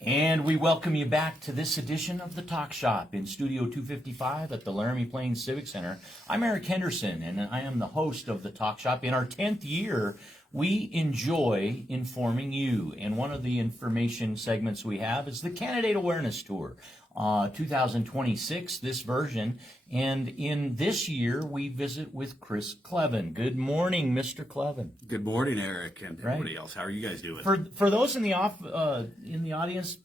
And we welcome you back to this edition of the Talk Shop in Studio 255 at the Laramie Plains Civic Center. I'm Eric Henderson, and I am the host of the Talk Shop. In our 10th year, we enjoy informing you, and one of the information segments we have is the Candidate Awareness Tour. 2026, this version, and in this year we visit with Chris Cleven. Good morning, Mr. Cleven. Good morning, Eric, and everybody else. How are you guys doing? For those in the audience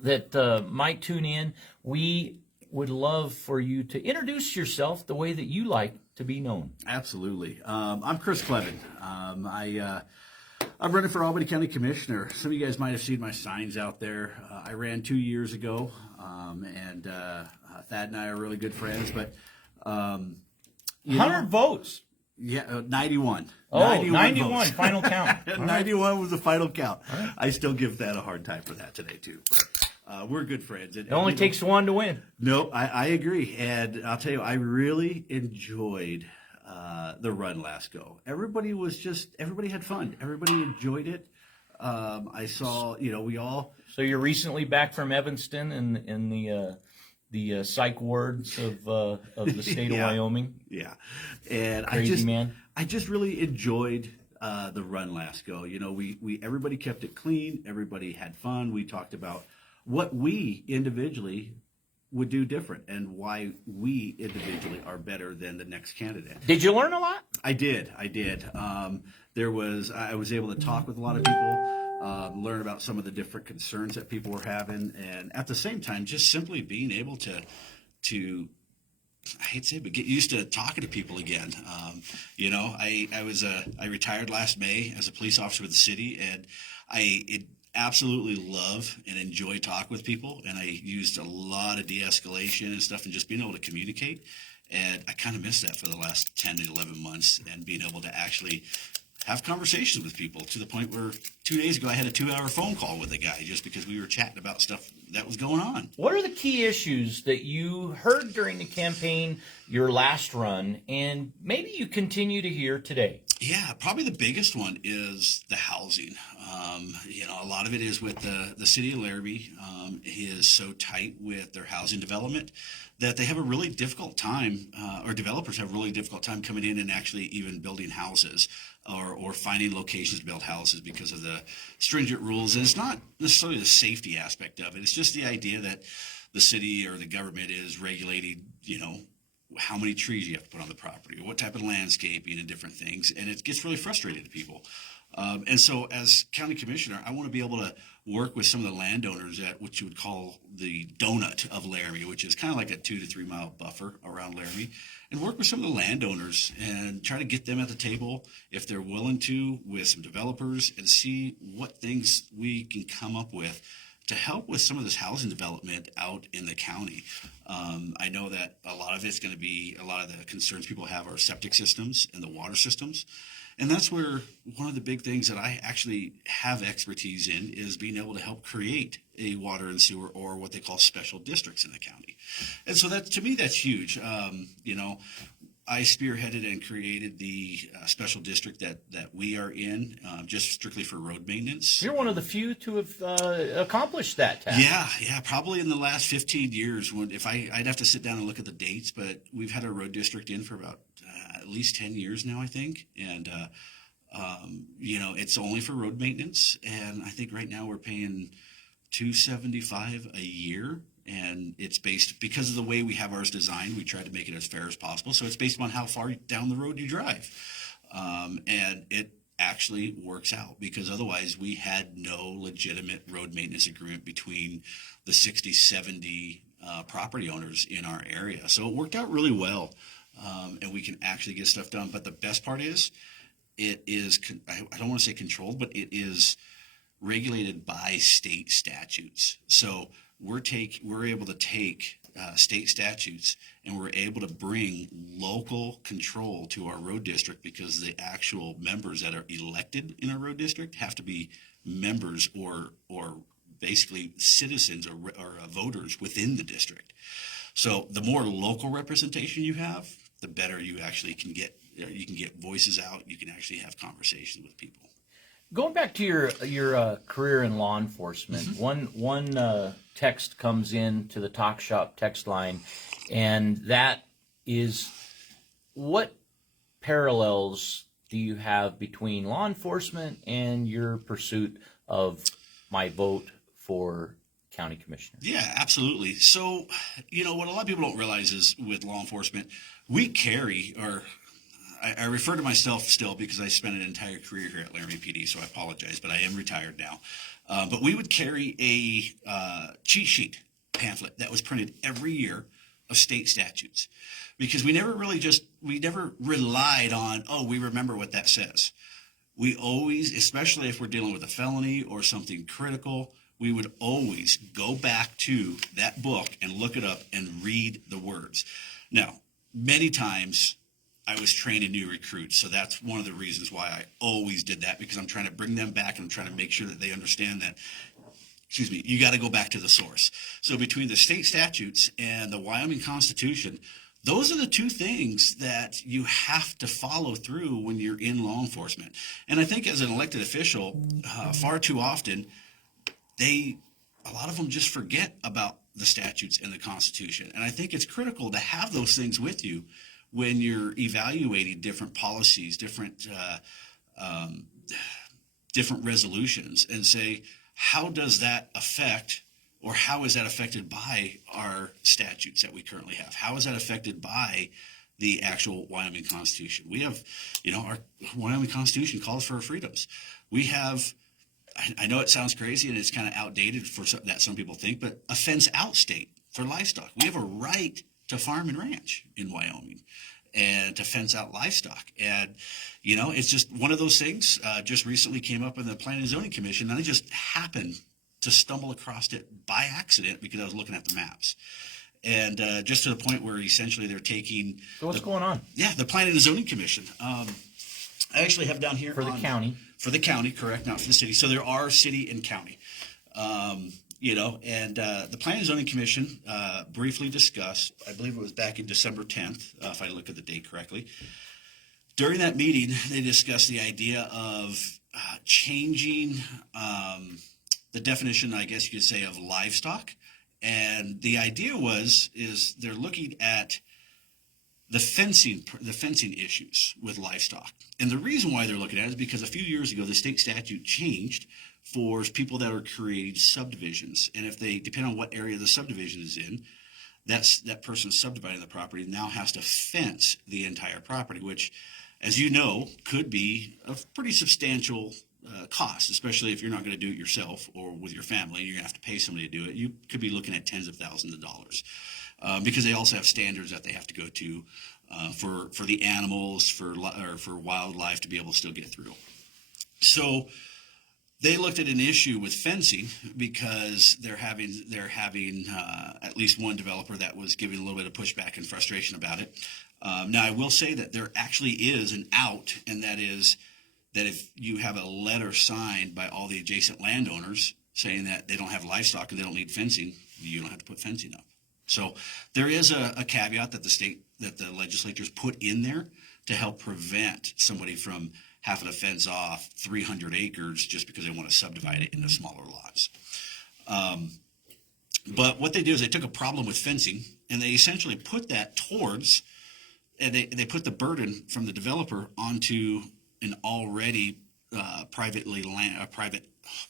that might tune in, we would love for you to introduce yourself the way that you like to be known. Absolutely. I'm Chris Cleven. I'm running for Albany County Commissioner. Some of you guys might have seen my signs out there. I ran 2 years ago, and Thad and I are really good friends. But 100 votes. Yeah, 91. Oh, 91 final count. 91 was the final count. Right. I still give Thad a hard time for that today, too. But we're good friends. It only takes one to win. No, I agree. And I'll tell you, I really enjoyed the run last go. Everybody had fun. Everybody enjoyed it. I saw, we all. So you're recently back from Evanston in the psych wards of the state of Wyoming. Yeah, and I just really enjoyed the run last go. We everybody kept it clean. Everybody had fun. We talked about what we individually would do different and why we individually are better than the next candidate. Did you learn a lot? I did. I was able to talk with a lot of people, learn about some of the different concerns that people were having, and at the same time, just simply being able to I hate to say it, but get used to talking to people again. I retired last May as a police officer with the city, and I absolutely love and enjoy talking with people, and I used a lot of de-escalation and stuff and just being able to communicate, and I kind of missed that for the last 10 to 11 months, and being able to actually have conversations with people to the point where 2 days ago I had a 2-hour phone call with a guy just because we were chatting about stuff that was going on. What are the key issues that you heard during the campaign, your last run, and maybe you continue to hear today? Yeah, probably the biggest one is the housing. A lot of it is with the city of Laramie is so tight with their housing development that they have a really difficult time, or developers have a really difficult time coming in and actually even building houses or finding locations to build houses because of the stringent rules. And it's not necessarily the safety aspect of it. It's just the idea that the city or the government is regulating, how many trees you have to put on the property, or what type of landscaping and different things, and it gets really frustrating to people. And so as county commissioner, I want to be able to work with some of the landowners at what you would call the donut of Laramie, which is kind of like a 2 to 3 mile buffer around Laramie, and work with some of the landowners and try to get them at the table, if they're willing to, with some developers, and see what things we can come up with to help with some of this housing development out in the county. I know that a lot of it's going to be, a lot of the concerns people have are septic systems and the water systems. And that's where one of the big things that I actually have expertise in is being able to help create a water and sewer, or what they call special districts in the county. And so that, to me, that's huge. I spearheaded and created the special district that we are in, just strictly for road maintenance. You're one of the few to have accomplished that task. Yeah, probably in the last 15 years. I'd have to sit down and look at the dates, but we've had a road district in for about at least 10 years now, I think. And, it's only for road maintenance. And I think right now we're paying $275 a year. And it's based, because of the way we have ours designed, we try to make it as fair as possible. So it's based on how far down the road you drive. And it actually works out, because otherwise we had no legitimate road maintenance agreement between the 60, 70 property owners in our area. So it worked out really well, and we can actually get stuff done. But the best part is, it is, I don't want to say controlled, but it is regulated by state statutes. So we're able to take state statutes, and we're able to bring local control to our road district, because the actual members that are elected in our road district have to be members or basically citizens or voters within the district. So the more local representation you have, the better you actually can get. You can get voices out. You can actually have conversations with people. Going back to your career in law enforcement, one text comes in to the Talk Shop text line, and that is, what parallels do you have between law enforcement and your pursuit of my vote for county commissioner? Yeah, absolutely. So, what a lot of people don't realize is with law enforcement, we carry, or I refer to myself still because I spent an entire career here at Laramie PD, so I apologize, but I am retired now. But we would carry a cheat sheet pamphlet that was printed every year of state statutes because we never relied on, we remember what that says. We always, especially if we're dealing with a felony or something critical, we would always go back to that book and look it up and read the words. Now, many times I was training new recruits, so that's one of the reasons why I always did that, because I'm trying to bring them back and I'm trying to make sure that they understand that, you got to go back to the source. So between the state statutes and the Wyoming Constitution, those are the two things that you have to follow through when you're in law enforcement. And I think as an elected official, far too often, a lot of them just forget about the statutes and the Constitution. And I think it's critical to have those things with you when you're evaluating different policies, different resolutions, and say, how does that affect, or how is that affected by our statutes that we currently have? How is that affected by the actual Wyoming Constitution? We have, our Wyoming Constitution calls for our freedoms. We have, I know it sounds crazy and it's kind of outdated for some people think, but a fence out state for livestock. We have a right to farm and ranch in Wyoming and to fence out livestock. And, it's just one of those things. Just recently came up in the Planning and Zoning Commission, and I just happened to stumble across it by accident because I was looking at the maps. And just to the point where essentially they're taking... So what's going on? Yeah, the Planning and Zoning Commission. I actually have down here... For the county. For the county, correct, not for the city. So there are city and county. The Planning and Zoning Commission briefly discussed, I believe it was back in December 10th, if I look at the date correctly. During that meeting, they discussed the idea of changing the definition, I guess you could say, of livestock. And the idea is they're looking at the fencing issues with livestock. And the reason why they're looking at it is because a few years ago, the state statute changed for people that are creating subdivisions. And if they, depend on what area the subdivision is in, that person subdividing the property now has to fence the entire property, which, as you know, could be a pretty substantial cost, especially if you're not going to do it yourself or with your family. You're going to have to pay somebody to do it. You could be looking at tens of thousands of dollars because they also have standards that they have to go to for the animals, for wildlife to be able to still get through. So they looked at an issue with fencing because they're having at least one developer that was giving a little bit of pushback and frustration about it. Now, I will say that there actually is an out, and that is that if you have a letter signed by all the adjacent landowners saying that they don't have livestock and they don't need fencing, you don't have to put fencing up. So there is a caveat that the legislatures put in there to help prevent somebody from having to fence off 300 acres just because they want to subdivide it into smaller lots. But what they do is they took a problem with fencing and they essentially put that towards, and they put the burden from the developer onto an already private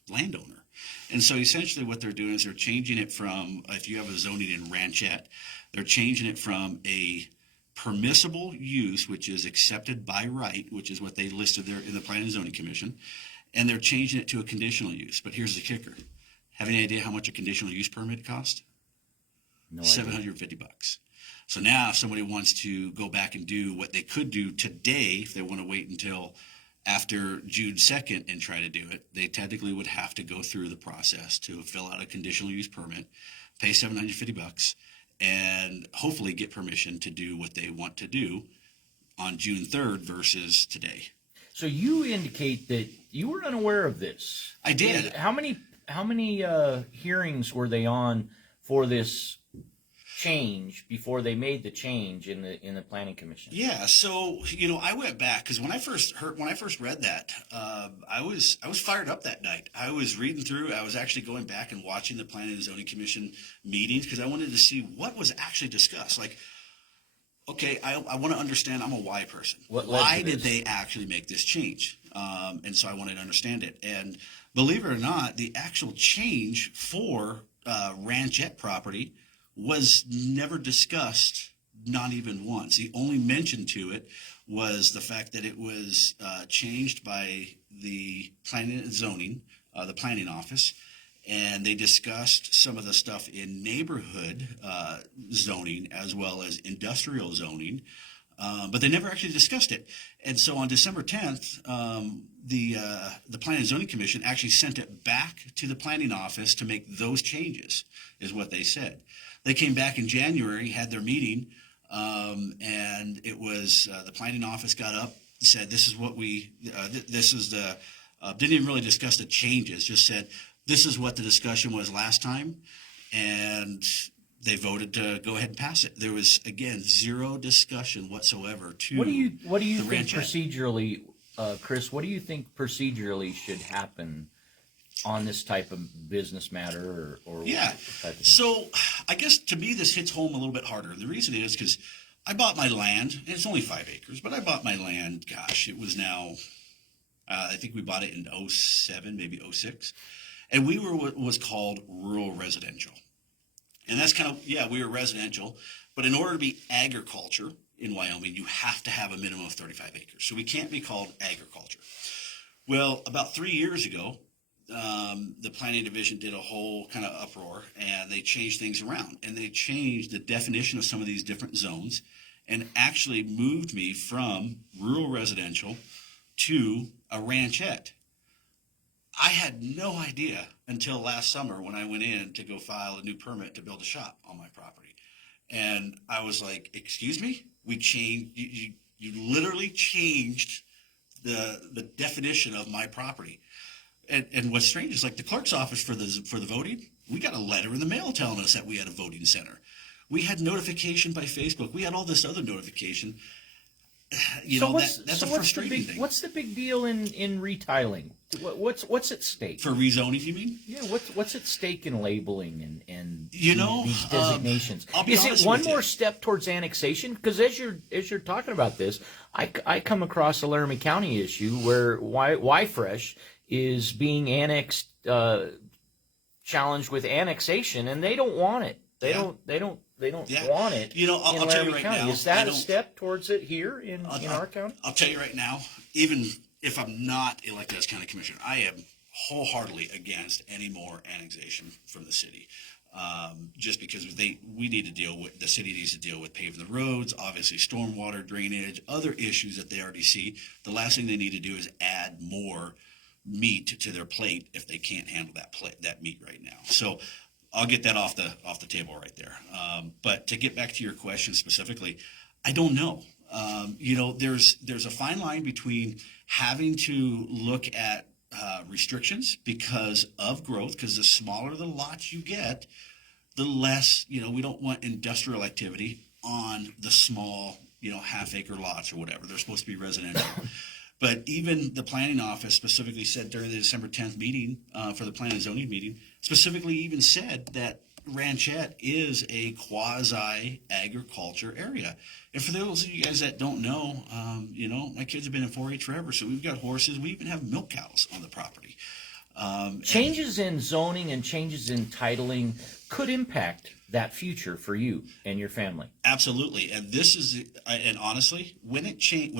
landowner. And so essentially what they're doing is they're changing it from, if you have a zoning in ranchette, they're changing it from a permissible use, which is accepted by right, which is what they listed there in the Planning and Zoning Commission, and they're changing it to a conditional use. But here's the kicker. Have any idea how much a conditional use permit costs? No $750. So now if somebody wants to go back and do what they could do today, if they want to wait until after June 2nd and try to do it, they technically would have to go through the process to fill out a conditional use permit, pay $750, and hopefully get permission to do what they want to do on June 3rd versus today. So you indicate that you were unaware of this. I did. How many hearings were they on for this change before they made the change in the planning commission? Yeah, so I went back because when I first read that, I was fired up that night. I was reading through. I was actually going back and watching the Planning and Zoning Commission meetings because I wanted to see what was actually discussed. Like, okay, I want to understand. I'm a why person. Why did they actually make this change? And so I wanted to understand it. And believe it or not, the actual change for ranchette property was never discussed, not even once. The only mention to it was the fact that it was changed by the planning and zoning, the planning office, and they discussed some of the stuff in neighborhood zoning as well as industrial zoning, but they never actually discussed it. And so on December 10th, the Planning and Zoning Commission actually sent it back to the planning office to make those changes, is what they said. They came back in January, had their meeting, and it was the planning office got up, said, "This is what this is the," didn't even really discuss the changes, just said, "This is what the discussion was last time," and they voted to go ahead and pass it. There was, again, zero discussion whatsoever to What do you think ranchette. procedurally, Chris? What do you think procedurally should happen on this type of business matter or Yeah. type of thing? So I guess to me this hits home a little bit harder. The reason is because I bought my land, and it's only 5 acres, but I bought my land, gosh, it was now, I think we bought it in 07, maybe 06. And we were what was called rural residential. And that's kind of, yeah, we were residential, but in order to be agriculture in Wyoming, you have to have a minimum of 35 acres. So we can't be called agriculture. Well, about 3 years ago, the planning division did a whole kind of uproar, and they changed things around, and they changed the definition of some of these different zones and actually moved me from rural residential to a ranchette. I had no idea until last summer when I went in to go file a new permit to build a shop on my property. And I was like, excuse me? We changed, you literally changed the definition of my property. And what's strange is, like, the clerk's office for the voting, we got a letter in the mail telling us that we had a voting center. We had notification by Facebook. We had all this other notification. That's a frustrating thing. What's the big deal in retiling? What's at stake? For rezoning, you mean? Yeah, what's at stake in labeling and these designations? designations? Is it one more step towards annexation? Because as you're talking about this, I come across a Laramie County issue where Y-Fresh is being annexed, challenged with annexation, and they don't want it. They don't want it. I'll tell you right now. Is that a step towards it here in our county? I'll tell you right now, even if I'm not elected as county commissioner, I am wholeheartedly against any more annexation from the city. Just because the city needs to deal with paving the roads, obviously stormwater drainage, other issues that they already see. The last thing they need to do is add more meat to their plate if they can't handle that meat right now. So I'll get that off the table right there. But to get back to your question specifically, I don't know. There's a fine line between having to look at restrictions because of growth, because the smaller the lots you get, the less, we don't want industrial activity on the small, half-acre lots or whatever. They're supposed to be residential. But even the planning office specifically said during the December 10th meeting for the planning and zoning meeting, specifically even said that ranchette is a quasi-agriculture area. And for those of you guys that don't know, my kids have been in 4-H forever, so we've got horses. We even have milk cows on the property. Changes in zoning and changes in titling could impact that future for you and your family. Absolutely. And and honestly, when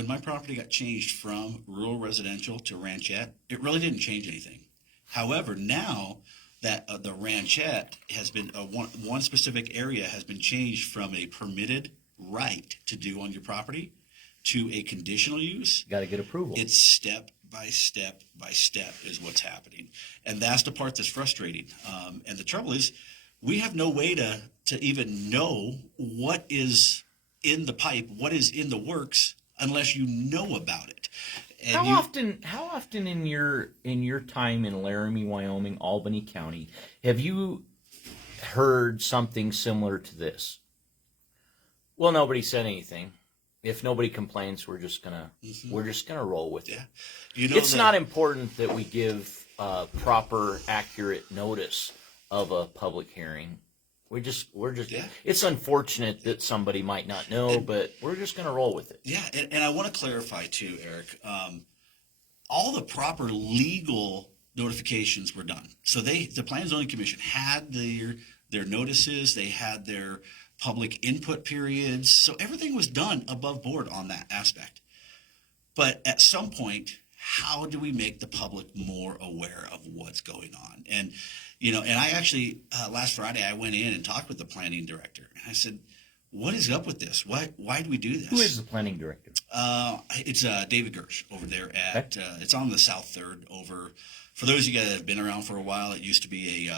my property got changed from rural residential to ranchette, it really didn't change anything. However, now that the ranchette has been one specific area has been changed from a permitted right to do on your property to a conditional use. Got to get approval. It's step by step by step is what's happening. And that's the part that's frustrating. And the trouble is, we have no way to even know what is in the pipe, what is in the works, unless you know about it. And how often in your time in Laramie, Wyoming, Albany County, have you heard something similar to this? Well, nobody said anything. If nobody complains, we're just gonna roll with it. Yeah. It's not important that we give proper, accurate notice of a public hearing. We're just. Yeah. It's unfortunate that somebody might not know, but we're just going to roll with it. Yeah, and I want to clarify too, Eric. All the proper legal notifications were done. So the Planning and Zoning Commission had their notices. They had their public input periods. So everything was done above board on that aspect. But at some point, how do we make the public more aware of what's going on? And I actually last Friday I went in and talked with the planning director, and I said, "What is up with this? Why do we do this?" Who is the planning director? It's David Gersh over there at. Okay. It's on the South Third over. For those of you guys that have been around for a while, it used to be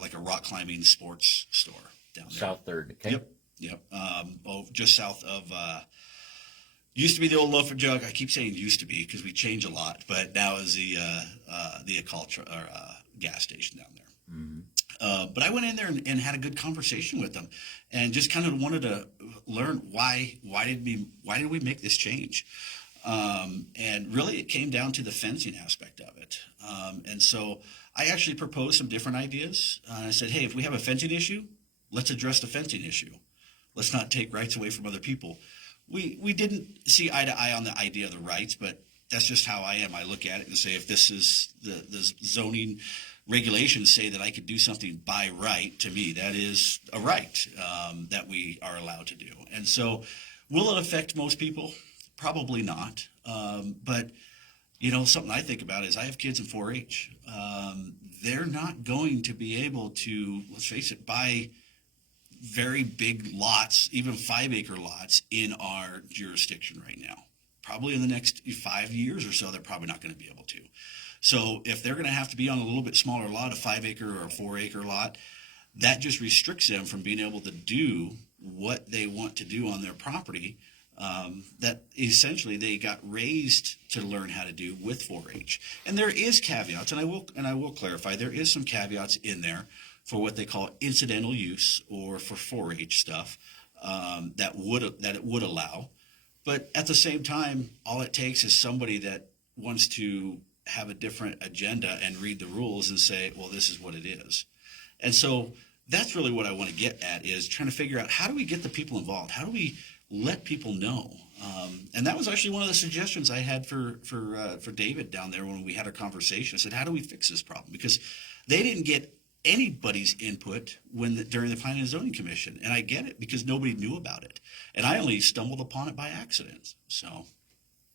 like a rock climbing sports store down there. South Third. Okay. Yep. Just south of. Used to be the old Loaf and Jug. I keep saying used to be because we change a lot, but now is the Ecultra or gas station down there. Mm-hmm. But I went in there and had a good conversation with them, and just kind of wanted to learn why did we make this change, and really it came down to the fencing aspect of it, and so I actually proposed some different ideas. I said, hey, if we have a fencing issue, let's address the fencing issue. Let's not take rights away from other people. We didn't see eye to eye on the idea of the rights, but that's just how I am. I look at it and say, if this is the zoning regulations say that I could do something by right, to me, that is a right that we are allowed to do. And so will it affect most people? Probably not. But, something I think about is I have kids in 4-H. They're not going to be able to, let's face it, buy very big lots, even 5-acre lots in our jurisdiction right now. Probably in the next 5 years or so, they're probably not going to be able to. So if they're going to have to be on a little bit smaller lot, a 5-acre or a 4-acre lot, that just restricts them from being able to do what they want to do on their property. That essentially they got raised to learn how to do with 4-H. And there is caveats, and I will clarify, there is some caveats in there for what they call incidental use or for 4-H stuff that it would allow. But at the same time, all it takes is somebody that wants to have a different agenda and read the rules and say, well, this is what it is. And so that's really what I want to get at, is trying to figure out, how do we get the people involved? How do we let people know? And that was actually one of the suggestions I had for David down there when we had a conversation. I said, how do we fix this problem? Because they didn't get anybody's input during the Planning and Zoning Commission, and I get it because nobody knew about it, and I only stumbled upon it by accident. So,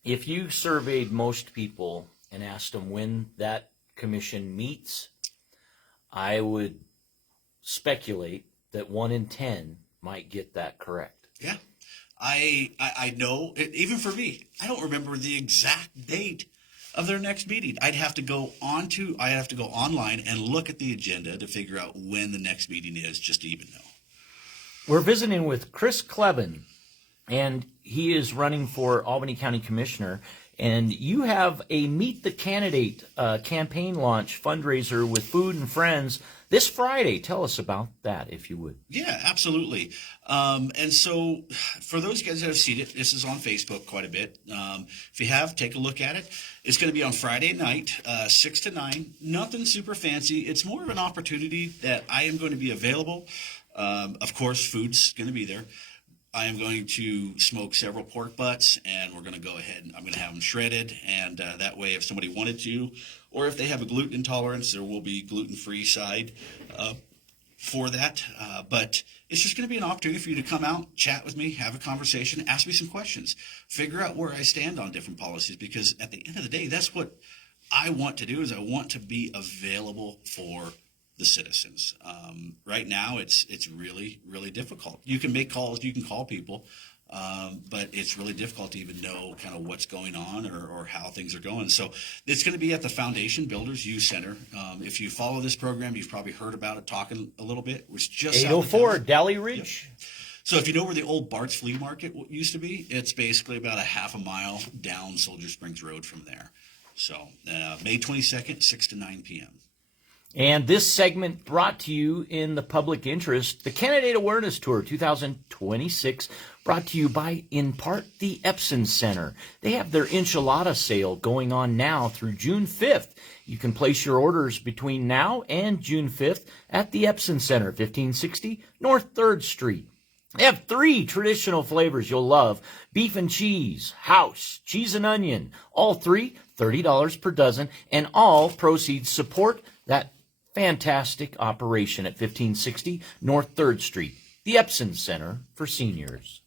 if you surveyed most people and asked them when that commission meets, I would speculate that 1 in 10 might get that correct. Yeah, I know. Even for me, I don't remember the exact date of their next meeting. I'd have to go online and look at the agenda to figure out when the next meeting is, just to even know. We're visiting with Chris Cleven, and he is running for Albany County Commissioner. And you have a Meet the Candidate campaign launch fundraiser with Food and Friends this Friday. Tell us about that, if you would. Yeah, absolutely. And so for those guys that have seen it, this is on Facebook quite a bit. If you have, take a look at it. It's going to be on Friday night, 6 to 9. Nothing super fancy. It's more of an opportunity that I am going to be available. Of course, food's going to be there. I am going to smoke several pork butts, and we're going to go ahead and I'm going to have them shredded. And that way, if somebody wanted to, or if they have a gluten intolerance, there will be gluten-free side for that. But it's just going to be an opportunity for you to come out, chat with me, have a conversation, ask me some questions, figure out where I stand on different policies. Because at the end of the day, that's what I want to do, is I want to be available for the citizens. Right now, it's really, really difficult. You can make calls, you can call people, but it's really difficult to even know kind of what's going on or how things are going. So it's going to be at the Foundation Builders Youth Center. If you follow this program, you've probably heard about it, talking a little bit. It was just 804 Dally Ridge. Yep. So if you know where the old Bart's Flea Market used to be, it's basically about a half a mile down Soldier Springs Road from there. So May 22nd, 6 to 9 p.m. And this segment brought to you in the public interest, the Candidate Awareness Tour 2026 Brought to you by, in part, the Epson Center. They have their enchilada sale going on now through June 5th. You can place your orders between now and June 5th at the Epson Center, 1560 North 3rd Street. They have 3 traditional flavors you'll love: beef and cheese, house, cheese and onion. All 3, $30 per dozen, and all proceeds support that fantastic operation at 1560 North 3rd Street, the Epson Center for Seniors.